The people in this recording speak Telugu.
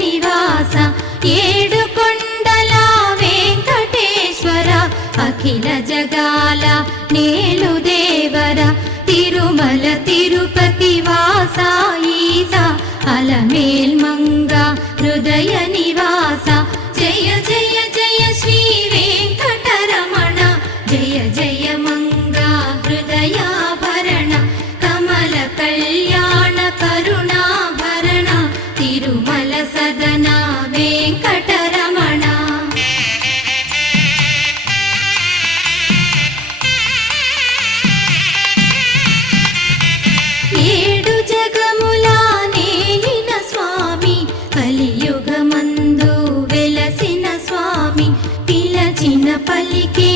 నివాస ఏడుకొండల వెంకటేశ్వర అఖిల జగాల నేలు దేవర తిరుమల తిరుపతి వాస ఈస అలమేల్ మంగ హృదయ నివాస జయ జయ జయ శ్రీ వెంకటరమణ జయ జయ మంగ హృదయాభరణ కమల కళ్యాణ కరుణాభరణ తిరుమల సదన వెంకటరమణ. ఏడు జగముల నేలిన స్వామి కలియుగమందు వెలసిన స్వామి పిలచిన పలికే